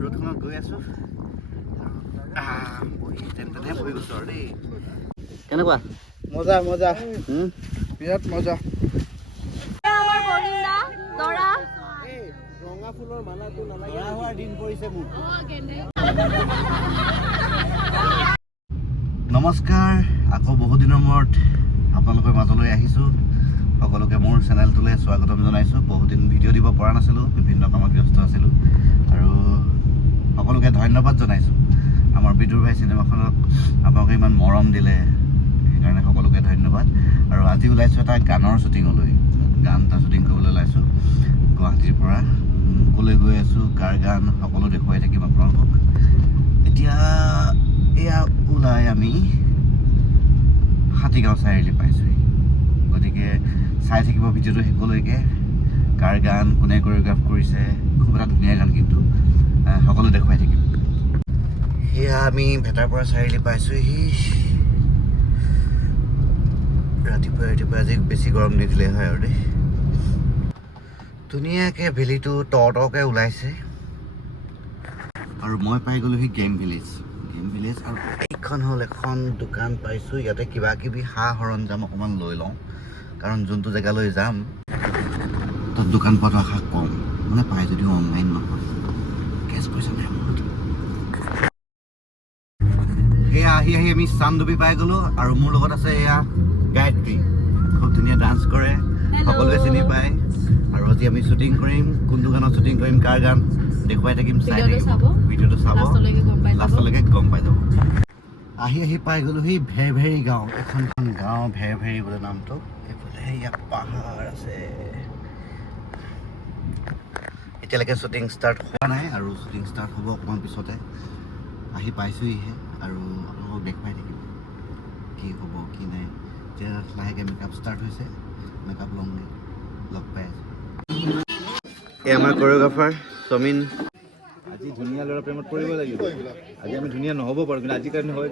ৰ'দখনত গৈ আছোঁ তেনে বহি গৈছোঁ আৰু দেই। কেনেকুৱা? মজা মজা বিৰাট মজা। ৰঙা ফুলৰ মালাটো নালাগে হোৱাৰ দিন পৰিছে মোৰ। নমস্কাৰ, আকৌ বহুত দিনৰ মূৰত আপোনালোকৰ মাজলৈ আহিছোঁ। সকলোকে মোৰ চেনেলটোলৈ স্বাগতম জনাইছোঁ। বহুদিন ভিডিঅ' দিব পৰা নাছিলোঁ, বিভিন্ন কামত ব্যস্ত আছিলোঁ আৰু সকলোকে ধন্যবাদ জনাইছোঁ। আমাৰ বিদুৰ ভাই চিনেমাখনক আপোনালোকে ইমান মৰম দিলে, সেইকাৰণে সকলোকে ধন্যবাদ। আৰু আজি ওলাইছোঁ এটা গানৰ শ্বুটিঙলৈ, গান এটা শ্বুটিং কৰিবলৈ ওলাইছোঁ গুৱাহাটীৰ পৰা। ক'লৈ গৈ আছোঁ, কাৰ গান, সকলো দেখুৱাই থাকিম আপোনালোকক। এতিয়া এয়া ওলাই আমি হাতীগাঁও চাৰিআলি পাইছোঁহি, গতিকে চাই থাকিব ভিডিঅ'টো শেষলৈকে। কাৰ গান, কোনে কোৰিঅ'গ্ৰাফ কৰিছে, খুব এটা ধুনীয়া গান, কিন্তু সকলো দেখুৱাই থাকিম। সেয়া আমি ভেটাৰপৰা চাৰিআলি পাইছোঁহি। ৰাতিপুৱা আজি বেছি গৰম নিদিলে হয় আৰু দেই। ধুনীয়াকৈ ভেলীটো তৰকৈ ওলাইছে আৰু মই পাই গ'লোহি গেম ভিলেজ। আৰু এইখন হ'ল এখন দোকান পাইছোঁ। ইয়াতে কিবা কিবি সা সৰঞ্জাম অকণমান লৈ লওঁ, কাৰণ যোনটো জেগালৈ যাম তাত দোকান পোৱাটো আশা কম, মানে পাই যদিও অনলাইন নহয়, কেছ পইচা নাই মোৰ। সেয়া আহি আমি চান্দুবি পাই গ'লোঁ আৰু মোৰ লগত আছে এয়া গায়ত্ৰী, খুব ধুনীয়া ডান্স কৰে, সকলোৱে চিনি পায়। আৰু আজি আমি শ্বুটিং কৰিম, কোনটো গানত শ্বুটিং কৰিম, কাৰ গান দেখুৱাই থাকিম, চাই থাকিম, ভিডিঅ'টো চাব, লাষ্টলৈকে গম পাই যাব। আহি পাই গ'লোহি ভেৰভেৰী গাঁও। এখন গাঁও ভেৰভেৰী বোলে নামটো। এইফালে ইয়াত পাহাৰ আছে। এতিয়ালৈকে শ্বুটিং ষ্টাৰ্ট হোৱা নাই আৰু শ্বুটিং ষ্টাৰ্ট হ'ব অকণমান পিছতে। আহি পাইছোঁহিহে আৰু আপোনালোকক দেখুৱাই থাকিম কি হ'ব কি নাই। এতিয়া লাহেকৈ মেকআপ ষ্টাৰ্ট হৈছে, মেকআপ লওঁগৈ, লগ পাই আছোঁ। এই আমাৰ কোৰিঅ'গ্ৰাফাৰ সমীন। আজি ধুনীয়া ল'ৰা প্ৰেমত পৰিব লাগিব। আজি আমি ধুনীয়া নহ'ব পাৰোঁ, কিন্তু আজি কাৰণে হয়।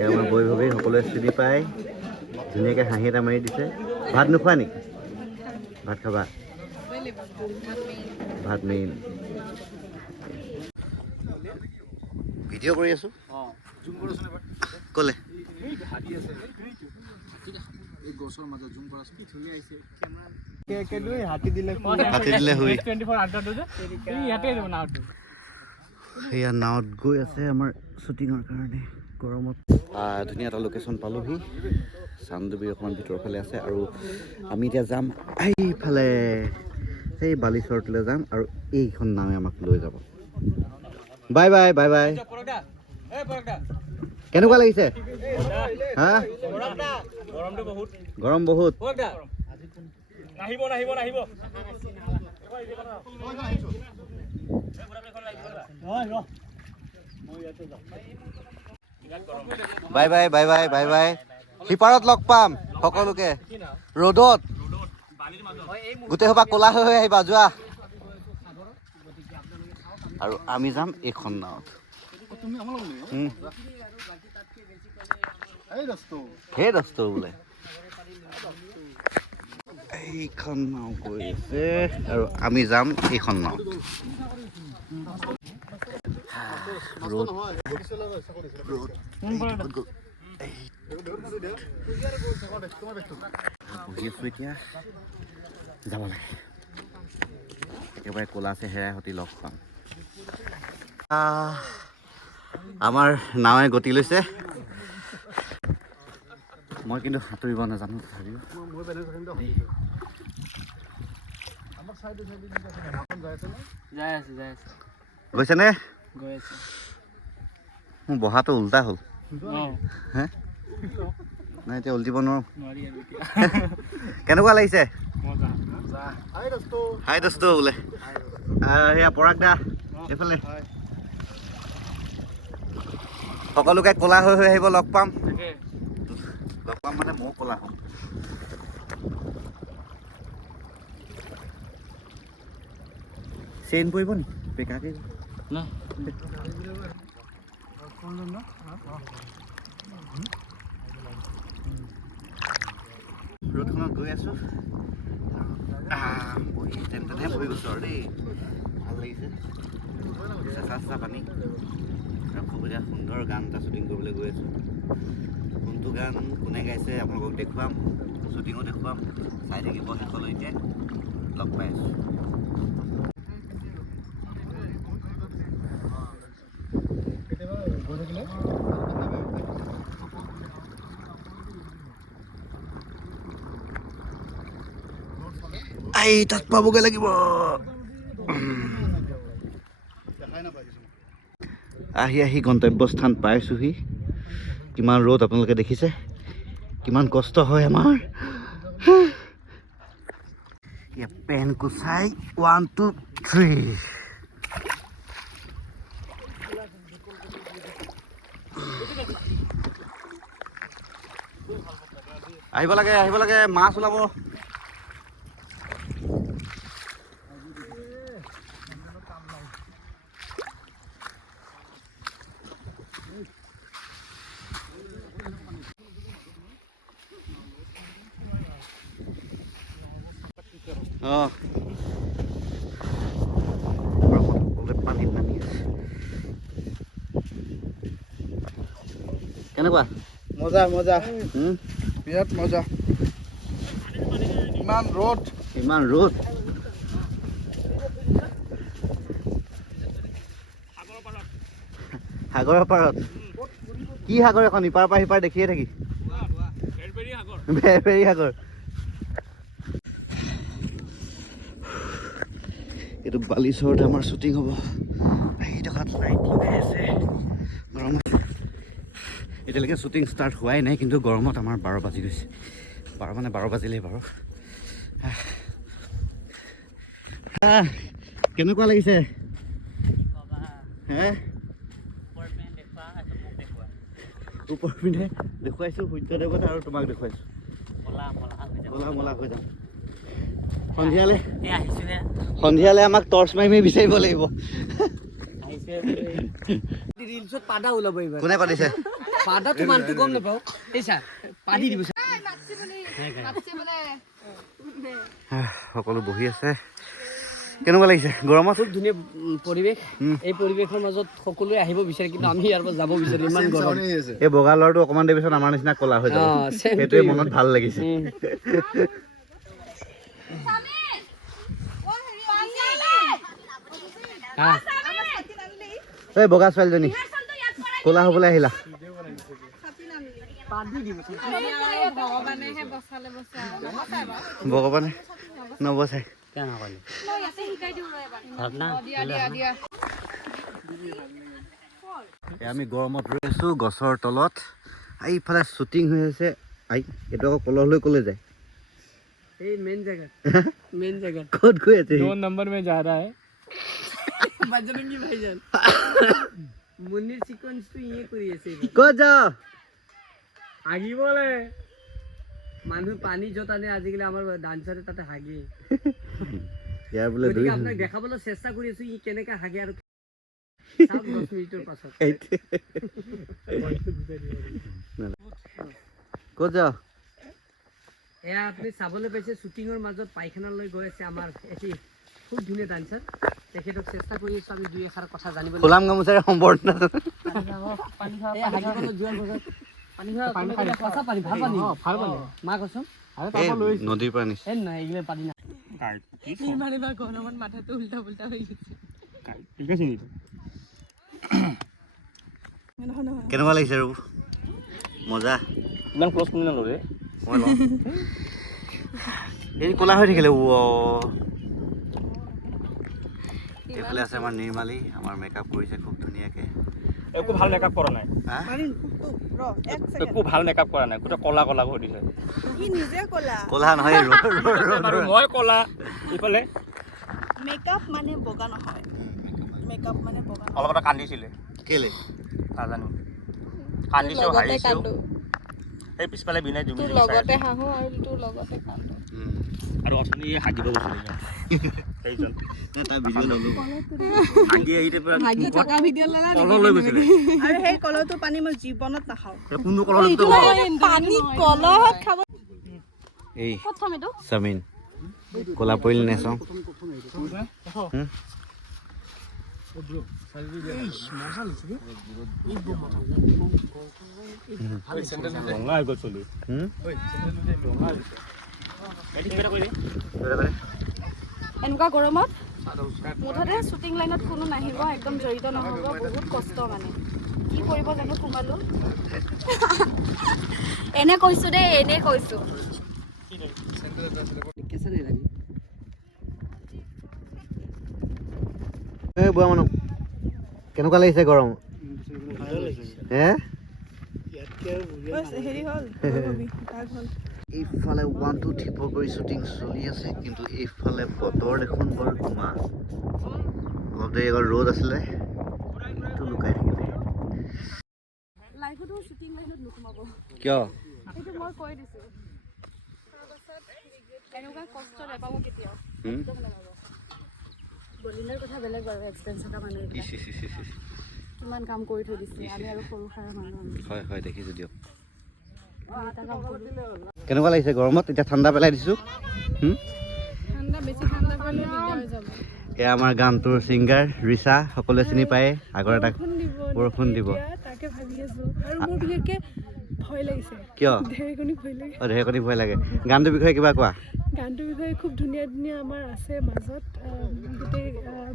এই আমাৰ বৈভৱী, সকলোৱে চিনি পায়, ধুনীয়াকৈ হাঁহি এটা মাৰি দিছে। ভাত নোখোৱা নেকি? ভাত খাবা? ভাত মেইন। ভিডিঅ' কৰি আছোঁ। ক'লে হাতী দিলে হুই। সেয়া নাৱত গৈ আছে আমাৰ শ্বুটিঙৰ কাৰণে গৰমত। ধুনীয়া এটা লোকেশ্যন পালোহি, চান্দুবিৰ অকণমান ভিতৰৰ ফালে আছে। আৰু আমি এতিয়া যাম এইফালে, সেই বালিচৰটোলৈ যাম আৰু এইখন নাৱে আমাক লৈ যাব। Bye bye bye bye. কেনেকুৱা লাগিছে? হা, গৰম বহুত। Bye bye bye bye bye bye. সিপাৰত লগ পাম সকলোকে, ৰ'দত গোটেই সোপা ক'লা হৈ আহিবা, যোৱা। আৰু আমি যাম এইখন নাৱত। সেই দস্ত বোলে এইখন নাও গৈ আছে আৰু আমি যাম এইখন নাৱত। বহি আছোঁ এতিয়া, যাব লাগে। একেবাৰে ক'লা চেহেৰাই সৈতে লগ পাম। আমাৰ নাৱে গতি লৈছে। মই কিন্তু সাঁতুৰিব নাজানো, তথাপিও গৈছেনে? মোৰ বহাটো উল্টা হ'ল। হে, নাই এতিয়া উল্টিব নোৱাৰোঁ। কেনেকুৱা লাগিছে? হাই দস্ত বোলে। সেয়া পৰাগ দা এইফালে, সকলোকে ক'লা হৈ আহিব, লগ পাম। লগ পাম মানে ময়ো ক'লা হ'ম। চেইন পৰিব নি? বেকাকে ৰ'দখনত গৈ আছোঁ, তেনে বহি গৈছোঁ আৰু দেই, ভাল লাগিছে। চেঁচা পানী আৰু খুব এটা সুন্দৰ গান এটা শ্বুটিং কৰিবলৈ গৈ আছোঁ। কোনটো গান কোনে গাইছে আপোনালোকক দেখুৱাম, শ্বুটিঙো দেখুৱাম, চাই থাকিব শেষলৈকে। লগ পাই আছোঁ। তাত পাবগৈ লাগিব। আহি গন্তব্যস্থান পাইছোঁহি। কিমান ৰ'দ আপোনালোকে দেখিছে, কিমান কষ্ট হয় আমাৰ। পেন কুচাই 1 2 3 আহিব লাগে, মাছ ওলাব। পানীত নামি আছে। কেনেকুৱা? মজা বিৰাট মজা। ইমান ৰ'দ। সাগৰৰ পাৰত। কি সাগৰ এখন, ইপাৰ পৰা সিপাৰ দেখিয়ে থাকি। বেৰবেৰী সাগৰ। এইটো বালিচৰত আমাৰ শ্বুটিং হ'ব। আহি টকাত লাইট লগাই আছে গৰমত। এতিয়ালৈকে শ্বুটিং ষ্টাৰ্ট হোৱাই নাই, কিন্তু গৰমত আমাৰ 12 বাজি গৈছে। 12 বাজিলেই বাৰু। কেনেকুৱা লাগিছে? হে ওপৰ পিনে দেখুৱাইছোঁ সূৰ্যদেৱতা আৰু তোমাক দেখুৱাইছোঁ। মলা হৈ যাম। সন্ধিয়ালৈ আমাক টৰ্চ মাৰি বিচাৰিব লাগিব। কোনে পাতিছে? গম নাপাওঁ। সকলো বহি আছে। কেনেকুৱা লাগিছে গৰমত? খুব ধুনীয়া পৰিৱেশ। এই পৰিৱেশৰ মাজত সকলোৱে আহিব বিচাৰে, কিন্তু আমি ইয়াৰ পৰা যাব বিচাৰো, ইমান গৰম। এই বগা ল'ৰাটো অকণমান দেৰি পিছত আমাৰ নিচিনা ক'লা হৈ যাব। সেইটোৱে মনত ভাল লাগিছে। এই বগা ছোৱালীজনী ক'লা হ'বলৈ আহিলা। ভগৱানে নবচাই। আমি গৰমত ৰৈ আছোঁ গছৰ তলত। এইফালে শ্বুটিং হৈ আছে। এইটো আকৌ কলহলৈ ক'লৈ যায়? मेन जगह ক'ত গৈ আছে? 2 नंबर में जा रहा है बजरंगी भाईजान मुन्नीर सीक्वेंस तो ये কৰি আছে। ক'ত যাও? হাগি বলে মানুহ পানী যত আনে আজিকালি আমাৰ ডান্সাৰে তাতে হাগি। ইয়াৰ বোলে গতিকে আপোনাক দেখাবলৈ চেষ্টা কৰি আছো ই কেনেকৈ হাগে আৰু 10 মিনিটৰ পাছত। ক'ত যাও? এয়া আপুনি চাবলৈ পাইছে শ্বুটিঙৰ মাজত পায়খানালৈ গৈ আছে আমাৰ এটি খুব ধুনীয়া ডান্সাৰ। তেখেতক চেষ্টা কৰি আছো আমি দুই এষাৰ কথা জানিব লাগিব। ফুলাম গামোচাৰে সম্বৰ্ধনা। নদীৰ পৰা নিছে। গৰমত মাথাটো উল্টা পুল্টা হৈ গৈছে। কেনেকুৱা লাগিছে ৰূপ? মজা। ইমান ক্লজ কোনে নল'লে? মই লওঁ। এই ক'লা হৈ থাকিলে। এইফালে আছে আমাৰ নিৰ্মালী, আমাৰ মেকআপ কৰিছে খুব ধুনীয়াকৈ। একো ভাল মেকআপ কৰা নাই, গোটেই ক'লা কৰি দিছে। ক'লা নহয়, মই ক'লা। ইফালে মেকআপ মানে বগা নহয়, মেকআপ মানে বগা নহয়। অলপ এটা কান্দিছিলে, কেলে নাজানো। কান্দিছেও, হাঁহিছেও। এই পিছফালে বিনাই জুমি জুমি লগতে হাঁহো আৰু তোৰ লগতে কান্দো। আৰু অথনি হাগিব গৈছিলে সেইজন। তাৰ ভিডিঅ' ল'লো। হাগি আহিতে হাগি থকা ভিডিঅ' ল'লা নেকি? কললৈ গৈছিলে। আৰু সেই কলহটো পানী মই জীৱনত নাখাওঁ। কোনটো কললৈ পানী কলহত খাব। এই চামিন ক'লা পৰিল নে চাওঁ? ৰঙা হৈ গ'ল চলি এনেকুৱা গৰমত মুঠতে শ্বুটিং লাইনত কোনো নাহিব, একদম জড়িত নহ'ব, বহুত কষ্ট মানে। কি কৰিব জানো সোমালো। এনে কৈছোঁ দেই, এনে কৈছোঁ। কেঁচা নাই লাগি এই বুঢ়া মানুহ কেনেকুৱা লাগিছে গৰম হে হেৰি হ'ল এইফালে 1 2 থিপ কৰি শ্বুটিং চলি আছে, কিন্তু এইফালে বতৰ দেখোন বৰ ধুমা। অলপ দেৰি আগত ৰ'দ আছিলে, এইটো লুকাই থাকিলে। লাইফতো শ্বুটিং লাইনত নোসোমাব, কিয়? সেইটো মই কৈ দিছোঁ। তাৰপাছত এনেকুৱা কষ্ট নাপাব কেতিয়াও। বলিণ্ডাৰ কথা বেলেগ বাৰু, এক্সপেৰিয়েঞ্চ থকা মানুহ কিমান কাম কৰি থৈ দিছে, আমি আৰু সৰু সাৰা মানুহ। হয় হয় দেখিছোঁ দিয়ক। এটা কাম কৰোঁ। কেনেকুৱা লাগিছে গৰমত? এতিয়া ঠাণ্ডা পেলাই দিছোঁ। ঠাণ্ডা বেছি ঠাণ্ডা পৰিলে দিগদাৰ হৈ যাব। এয়া আমাৰ গানটোৰ ছিংগাৰ ৰিচা, সকলোৱে চিনি পায়। আগৰ এটা বৰষুণ দিব তাকে ভাবি আছোঁ। আৰু মোৰ বিশেষকৈ ভয় লাগিছে। কিয়? ঢেৰেকণি ভয় লাগে। অঁ ঢেৰেকণি ভয় লাগে। গানটোৰ বিষয়ে কিবা কোৱা। গানটোৰ বিষয়ে খুব ধুনীয়া ধুনীয়া আমাৰ আছে মাজত,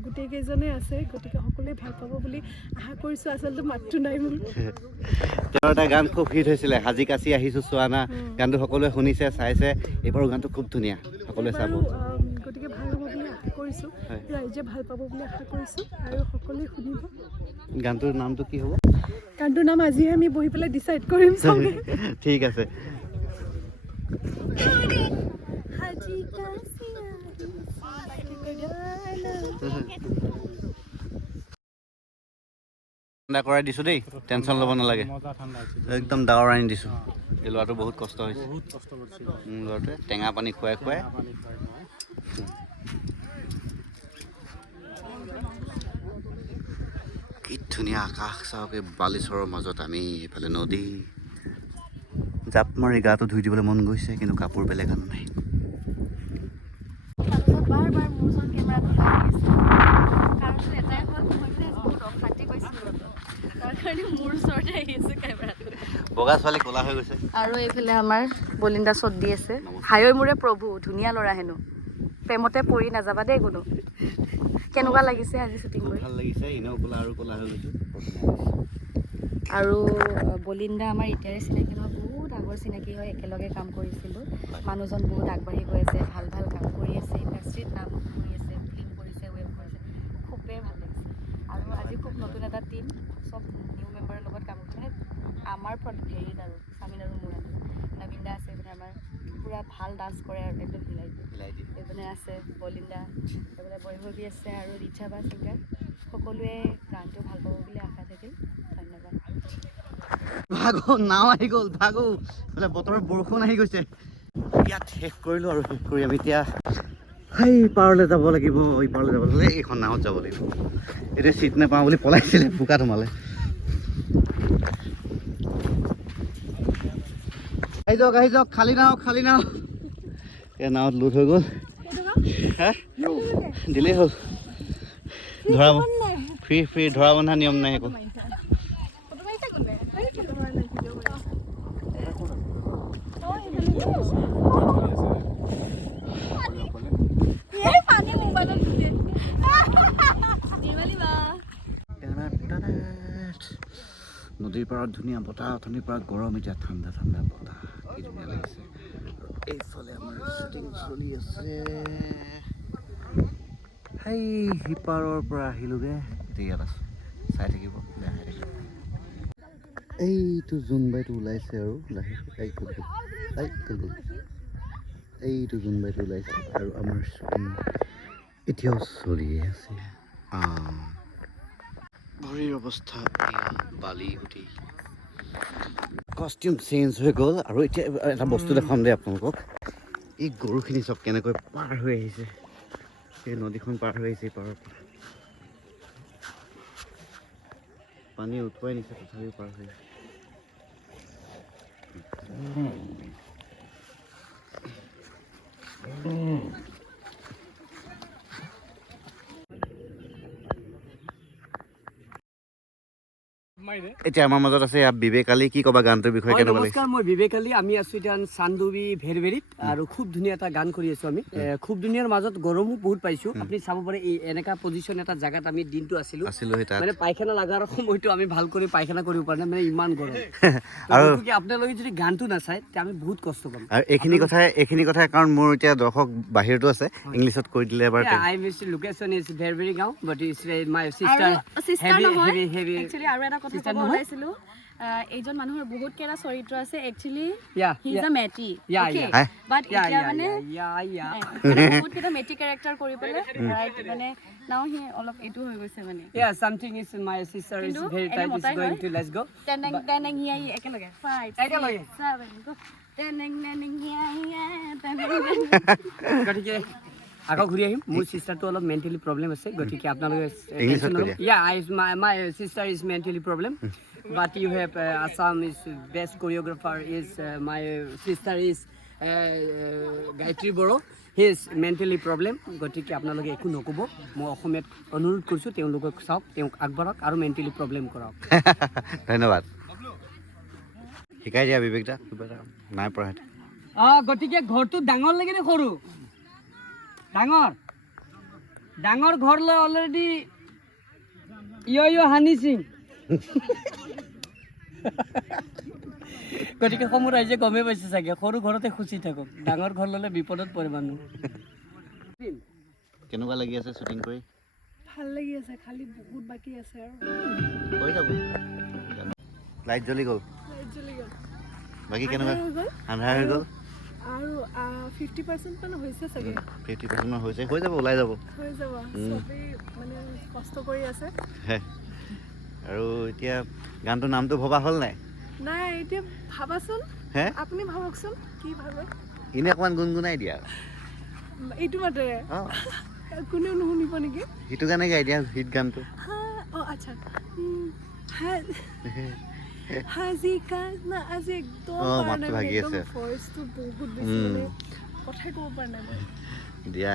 গোটেইকেইজনে আছে, গতিকে সকলোৱে ভাল পাব বুলি আশা কৰিছোঁ। আচলতে মাতটো নাই মোৰ। তেওঁৰ এটা গান খুব হিট হৈছিলে, সাজি কাচি আহিছোঁ চোৱা না। গানটো সকলোৱে শুনিছে, চাইছে। এইবাৰো গানটো খুব ধুনীয়া, সকলোৱে চাব। গতিকে ভাল হ'ব বুলি আশা কৰিছোঁ, ৰাইজে ভাল পাব বুলি আশা কৰিছোঁ, আৰু সকলোৱে শুনিব। গানটোৰ নামটো কি হ'ব? গানটোৰ নাম আজিহে আমি বহি পেলাই ডিচাইড কৰিম চবে। ঠিক আছে। ঠাণ্ডা কৰাই দিছোঁ দেই, টেনশ্যন ল'ব নালাগে। একদম ডাৱৰ আনি দিছোঁ। এই ল'ৰাটো বহুত কষ্ট হৈছে, ল'ৰাটোৱে টেঙা পানী খুৱাই খুৱাই। কি ধুনীয়া আকাশ চাহকে, বালিচৰৰ মাজত আমি, এইফালে নদী। জাপ মাৰি গাটো ধুই দিবলৈ মন গৈছে, কিন্তু কাপোৰ বেলেগ আনো নাই। বাৰ বাৰ মোৰ ওচৰত কেমেৰাটো লাগি আছে, কাৰণটো এটাই হ'ল, মই মানে বহুত অশান্তি পাইছিলোঁ, তাৰ কাৰণে মোৰ ওচৰতে আহি আছে কেমেৰাটো। বগা ছোৱালী ক'লা হৈ গৈছে। আৰু এইফালে আমাৰ বলিন্দা শ্বট দি আছে। হায়ৈ মোৰে প্ৰভু, ধুনীয়া ল'ৰা হেনো, প্ৰেমতে পৰি নাযাবা দেই কোনো। কেনেকুৱা লাগিছে আজি শ্বুটিং কৰি? ভাল লাগিছে, এনেও ক'লা আৰু ক'লা হৈ গৈছে। আৰু বলিন্দা আমাৰ এতিয়াৰে চিনাকি নহয়, বহুত আগৰ চিনাকি হয়, একেলগে কাম কৰিছিলোঁ। মানুহজন বহুত আগবাঢ়ি গৈ আছে, ভাল ভাল কাম কৰি আছে, ইণ্ডাষ্ট্ৰীত নাম কৰি আছে, ফিল্ম কৰিছে, ৱেব কৰিছে, খুবেই ভাল লাগিছে। আৰু আজি খুব নতুন এটা টিম, চব নিউ মেম্বাৰৰ লগত কাম কৰিছে, মানে আমাৰ হেৰিত আৰু স্বামীন আৰু মোৰ নবীন্দা আছে, এইপিনে আমাৰ পূৰা ভাল ডান্স কৰে আৰু একদম হিলাই দিয়ে। এইপিনে আছে বলিন্দা, এইপিনে বৈভৱী আছে, আৰু ৰিচা বা ছিংগাৰ। সকলোৱে গানটো ভাল পাব বুলি আশা থাকিল। ধন্যবাদ। ভাগো নাও আহি গ'ল, ভাগো বোলে বতৰৰ বৰষুণ আহি গৈছে। ইয়াত শেষ কৰিলোঁ, আৰু শেষ কৰি আমি এতিয়া সেই পাৰলৈ যাব লাগিব। এই পাৰলৈ যাব লাগিলে এইখন নাৱত যাব লাগিব। এতিয়া চিট নাপাওঁ বুলি পলাইছিলে, বোকা সোমালে। আহি যাওক, খালী নাও, খালী নাও। এই নাৱত লোড হৈ গ'ল। হা দিলেই হ'ল। ধৰা ফ্ৰী ধৰা বন্ধা নিয়ম নাই একো। নদীৰ পাৰত ধুনীয়া বতাহ, অথনিৰ পৰা গৰম, এতিয়া ঠাণ্ডা ঠাণ্ডা বতাহ, কি ধুনীয়া লাগিছে। এইফালে আমাৰ শ্বুটিং চলি আছে। সেই সিপাৰৰ পৰা আহিলোগৈ, এতিয়া ইয়াত আছোঁ, চাই থাকিব, দেখাই থাকিব। এইটো জোনবাইটো ওলাইছে আৰু এইটো জোনবাইটো ওলাইছে, আৰু আমাৰ শ্বুটিং এতিয়াও চলিয়ে আছে। ভৰিৰ অৱস্থা বালি গুটি, কষ্টিউম চেঞ্জ হৈ গ'ল। আৰু এতিয়া এটা বস্তু দেখাম দেই আপোনালোকক। এই গৰুখিনি চব কেনেকৈ পাৰ হৈ আহিছে, এই নদীখন পাৰ হৈ আহিছে। পাৰৰ পৰা পানী উঠুৱাই নিছে, তথাপিও পাৰ হৈ আহিছে। এতিয়া আমাৰ মাজত আছে বিবেক আলী কি ক'বা গানটোৰ বিষয়ে কেনেকুৱা লাগিছে নমস্কাৰ মই বিবেক আলী আমি আছো এতিয়া চান্দুবি ভেৰভেৰিত আৰু খুব ধুনীয়া এটা গান কৰি আছো আমি খুব ধুনীয়াৰ মাজত গৰমো বহুত পাইছো আপুনি চাব পাৰে এই এনেকা পজিশ্যন এটা জাগাত আমি দিনটো আছিলো মানে পায়খানা লগাৰ সময়টো আমি ভাল কৰি পায়খানা কৰিব পৰা নাই মানে ইমান গৰম আৰু আপোনালোকে যদি গানটো নাচায় তেতিয়া আমি বহুত কষ্ট পাম আৰু এইখিনি কথাই কাৰণ মোৰ এতিয়া দৰ্শক বাহিৰতো আছে ইংলিছত কৈ দিলে এবাৰ I miss location is very very গাঁও but is my sister heavy heavy actually আৰু এটা কথা ক'ব ওলাইছিলো এইজন মানুহৰ বহুত কেইটা চৰিত্ৰ আছে actually he is a মেটি okay but এতিয়া মানে বহুত কেইটা মেটি কেৰেক্টাৰ কৰি পেলাই ৰাইট মানে নাও হি অলপ এইটো হৈ গৈছে মানে something is my sister is very tight is going to let's go টেনেং হিয়া একেলগে 5 একেলগে 7 go টেনেং হিয়া গতিকে আকৌ ঘূৰি আহিম মোৰ চিষ্টাৰটো অলপ মেণ্টেলি প্ৰব্লেম আছে গতিকে আপোনালোকে my sister is mentally problem but you have Assam is best choreographer is my sister is Gayatri Boro he is mentally problem গতিকে আপোনালোকে একো নক'ব মই অসমীয়াত অনুৰোধ কৰিছোঁ তেওঁলোকক চাওক তেওঁক আগবাঢ়ক আৰু মেণ্টেলি প্ৰব্লেম কৰাওক ধন্যবাদ শিকাই দিয়া বিবেক দা কিবা এটা নাই পঢ়া গতিকে ঘৰটো ডাঙৰ লাগে নে সৰু ডাঙৰ ঘৰ লৈ অলৰেডি হানি সিং গতিকে সমূহ ৰাইজে গমেই পাইছে চাগে সৰু ঘৰতে খুচি থাকক ডাঙৰ ঘৰ ল'লে বিপদত পৰে মানুহ কেনেকুৱা লাগি আছে শ্বুটিং কৰি ভাল লাগি আছে খালি বহুত বাকি আছে আৰু হৈ যাব লাইট জ্বলি গ'ল বাকী কেনেকুৱা আন্ধাৰ হৈ গ'ল আৰু 50% মান হৈছে চাগে 50% মান হৈছে হৈ যাব ওলাই যাব হৈ যাব সবেই মানে কষ্ট কৰি আছে আৰু এতিয়া গানটোৰ নামটো ভবা হ'ল নাই নাই এতিয়া ভাবাচোন হে আপুনি ভাবকচোন কি ভাবে এনে অকণমান গুণগুণাই দিয়া এইটো মাতেৰে কোনেও নুশুনিব নেকি সেইটো গানে গাই দিয়া হিট গানটো আচ্ছা হাজি কাজনা আজি একদম মাতটো ভাগি আছে ভইচটো বহুত বেছি মানে কথাই ক'ব পৰা নাই মই দিয়া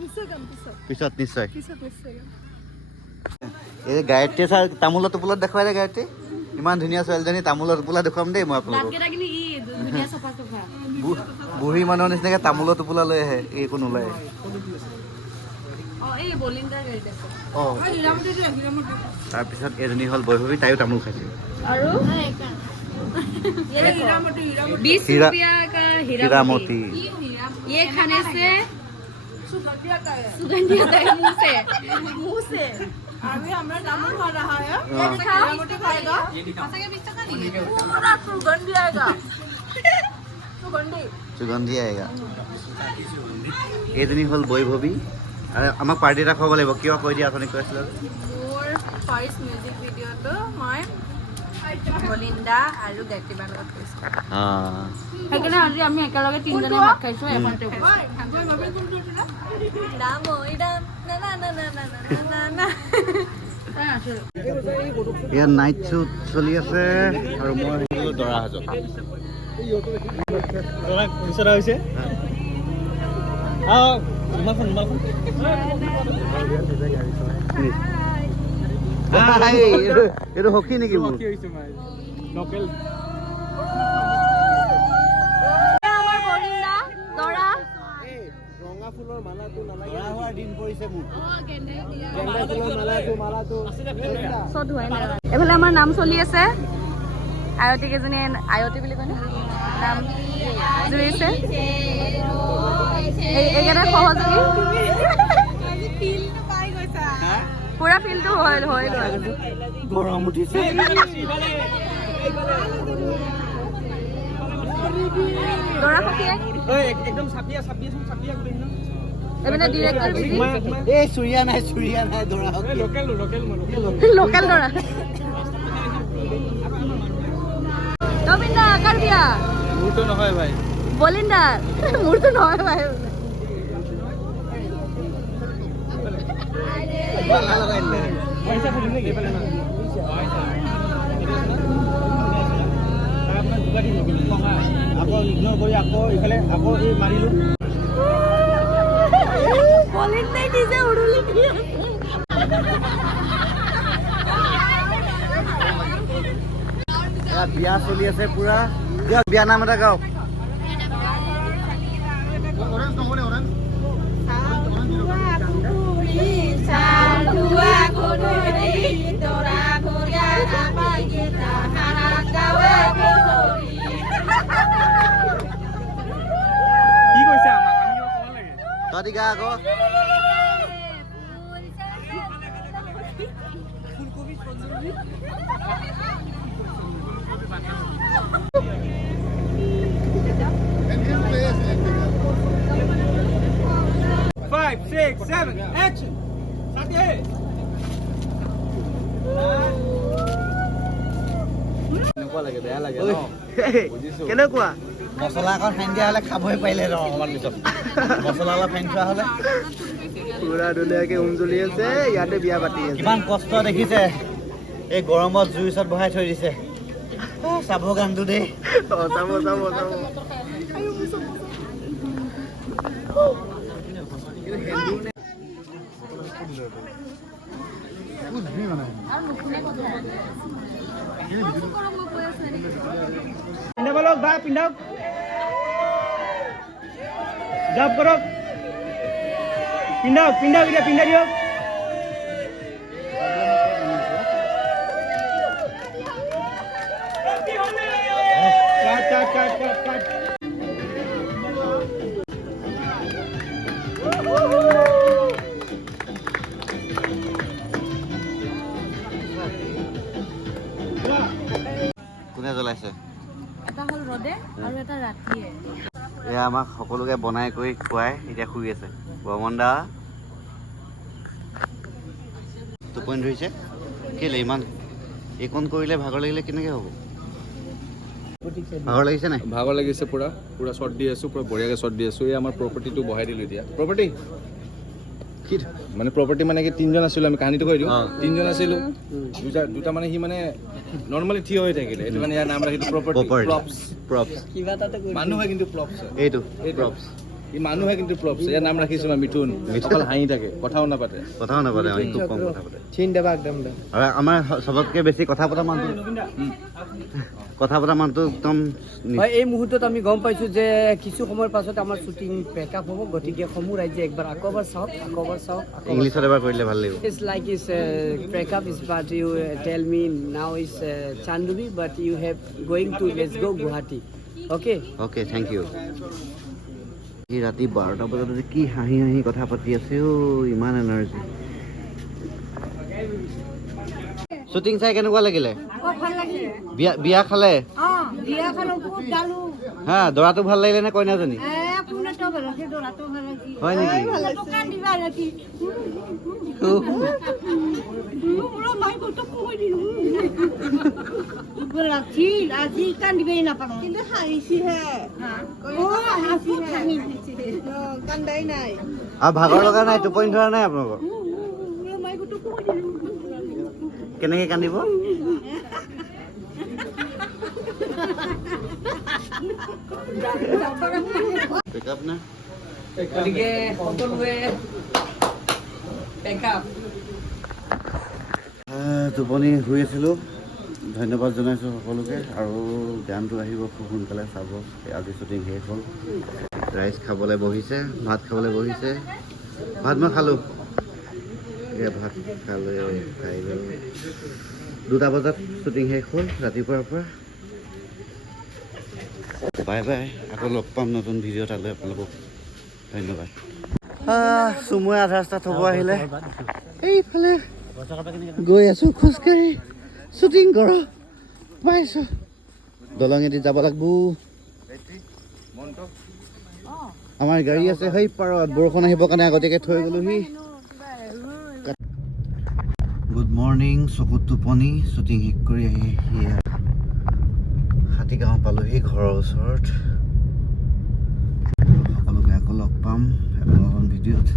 নিশ্চয় গাম পিছত নিশ্চয় গাম এই গায়ত্ৰী ছাৰ তামোলৰ টোপোলাত দেখুৱাই দে গায়ত্ৰী ইমান ধুনীয়া ছোৱালীজনী তামোলৰ টোপোলা দেখুৱাম দেই মই আপোনালোকক বুঢ়ী মানুহৰ নিচিনাকৈ তামোলৰ টোপোলা লৈ আহে এই একো নোলায় তাৰপিছত এজনী হ'ল বৈভৱী তাইও তামোল খাইছিল আৰু 20 रुपया का हीरामोती ये खाने से सुगंधिया मुंह से अभी हमरा जामुन खा रहा है हीरामोती खाएगा पूरा सुगंधी आएगा सुगंधी आएगा এজনী হ'ল বৈভৱী আৰু আমাক পাৰ্টি এটা খুৱাব লাগিব কিয় কৈ দিয়া আপুনি কৈ আছিলে মোৰ ফাৰ্ষ্ট মিউজিক ভিডিঅ'টো মই বলিন্দা আৰু গায়ত্ৰীবাৰ লগত কৰিছোঁ সেইকাৰণে আজি আমি একেলগে তিনিজনে ভাত খাইছোঁ এখন টেবুল ইয়াত নাইট শ্বুট চলি আছে আৰু মই আহিলোঁ দৰা হাজত বিচৰা হৈছে এইটো হকী নেকি মোৰ এইফালে আমাৰ নাম চলি আছে আয়তী কেইজনী আয়তী বুলি কয় নাম জুৰিছে এইকেইটা সহযোগী পুৰা ফিল্ডটো হৈ গৰম উঠিছে দৰা সখীয়ে একদম চাপিয়া এইপিনে ডিৰেক্টৰ বিজি এই চুৰিয়া নাই দৰা লোকেল দৰা নবীন্দা কাৰ বিয়া মোৰতো নহয় ভাই বলিন্দা মোৰতো নহয় ভাই আকৌ ইগনোৰ কৰি আকৌ ইফালে আকৌ এই মাৰিলোঁ বলিন্দাই নিজে উৰুলি বিয়া চলি আছে পুৰা দিয়ক বিয়া নাম এটা গাওক কি কৈছে আমাক আমি কিবা ক'ব লাগে তহঁতি গা আকৌ Five, six, seven, action! Sati! কেনেকুৱা মছলা অকণ সানি দিয়া হ'লে খাবই পাৰিলে অকণমান পিছত মছলা অলপ সানি থোৱা হ'লে পুৰা ধুনীয়াকে জ্বলি আছে ইয়াতে বিয়া পাতি আছে কিমান কষ্ট দেখিছে এই গৰমত জুইৰ ওচৰত বহাই থৈ দিছে চাব গানটো দেই চাব পিন্ধাব লওক বা পিন্ধাওক জব কৰক পিন্ধাওক এতিয়া পিন্ধাই দিয়ক কাট কোনে জ্বলাইছে এটা হ'ল ৰ'দে আৰু এটা ৰাতিয়ে এয়া আমাক সকলোকে বনাই কৰি খুৱাই এতিয়া শুই আছে বমন-দা টোপনি ধৰিছে কেলে ইমান এইকণ কৰিলে ভাগৰ লাগিলে কেনেকৈ হ'ব ভাগৰ লাগিছে নাই ভাগৰ লাগিছে পুৰা শ্বট দি আছোঁ পুৰা বঢ়িয়াকৈ শ্বট দি আছোঁ এই আমাৰ প্ৰপাৰ্টিটো বহাই দিলোঁ এতিয়া প্ৰপাৰ্টি কি মানে প্ৰপাৰ্টি মানে কি তিনিজন আছিলোঁ আমি কাহিনীটো কৈ দিওঁ তিনিজন আছিলোঁ দুটা মানে সি মানে নৰ্মেলি থিয় হৈ থাকিলে এইটো মানে ইয়াৰ নাম ৰাখিলোঁ প্ৰপাৰ্টি প্ৰপছ কিবা এটাতো কৰি মানুহ হয় কিন্তু প্ৰপছ এইটো প্ৰপছ ই মানুহ হয় কিন্তু প্ৰপছ ইয়াৰ নাম ৰাখিছোঁ মই মিথুন অকল হাঁহি থাকে কথাও নাপাতে আমি খুব কম কথা পাতে চিন দেবা একদম আৰু আমাৰ চবতকৈ বেছি কথা পতা মানুহটো একদম হয় এই মুহূৰ্তত আমি গম পাইছোঁ যে কিছু সময়ৰ পাছত আমাৰ শ্বুটিং পেকআপ হ'ব গতিকে সমূহ ৰাইজে একবাৰ আকৌ এবাৰ চাওক ইংলিছত এবাৰ কৰিলে ভাল লাগিব It's like it's breakup is but you tell me now is Chanduli but you have going to let's go Guwahati. Okay. Okay thank you সি ৰাতি 12টা বজাত কি হাঁহি হাঁহি কথা পাতি আছে ইমান এনাৰ্জি শ্বুটিং চাই কেনেকুৱা লাগিলে বিয়া খালে হা দৰাটো ভাল লাগিলে নে কইনাজনী হয় নেকি আজি কান্দিবই নাপাওঁ কিন্তু হাঁহিছিহে কান্দাই নাই আৰু ভাগৰ লগা নাই টোপনি ধৰা নাই আপোনালোকৰ কেনেকৈ কান্দিব পিকআপ নে গতিকে সকলোৱে পেকআপ টোপনি শুই আছিলোঁ ধন্যবাদ জনাইছোঁ সকলোকে আৰু গানটো আহিব খুব সোনকালে চাব আজি শ্বুটিং শেষ হ'ল ৰাইজ খাবলৈ বহিছে ভাত খাবলৈ বহিছে ভাত মই খালোঁ এয়া ভাত খালে খাই গ'ল 2টা বজাত শ্বুটিং শেষ হ'ল ৰাতিপুৱাৰ পৰা বাই বাই আকৌ লগ পাম নতুন ভিডিঅ' এটা লৈ আপোনালোকক ধন্যবাদ চুমুৱে আধা ৰাস্তাত থ'ব আহিলে এইফালে গৈ আছোঁ খোজকাঢ়ি শ্বুটিং কৰ পাইছোঁ দলঙেদি যাব লাগিব আমাৰ গাড়ী আছে সেই পাৰত বৰষুণ আহিবৰ কাৰণে আগতীয়াকৈ থৈ গ'লোহি গুড মৰ্ণিং চকুত টোপনি শ্বুটিং শেষ কৰি আহি হাতীগাঁও পালোহি ঘৰৰ ওচৰত সকলোকে আকৌ লগ পাম এটা নতুন ভিডিঅ'ত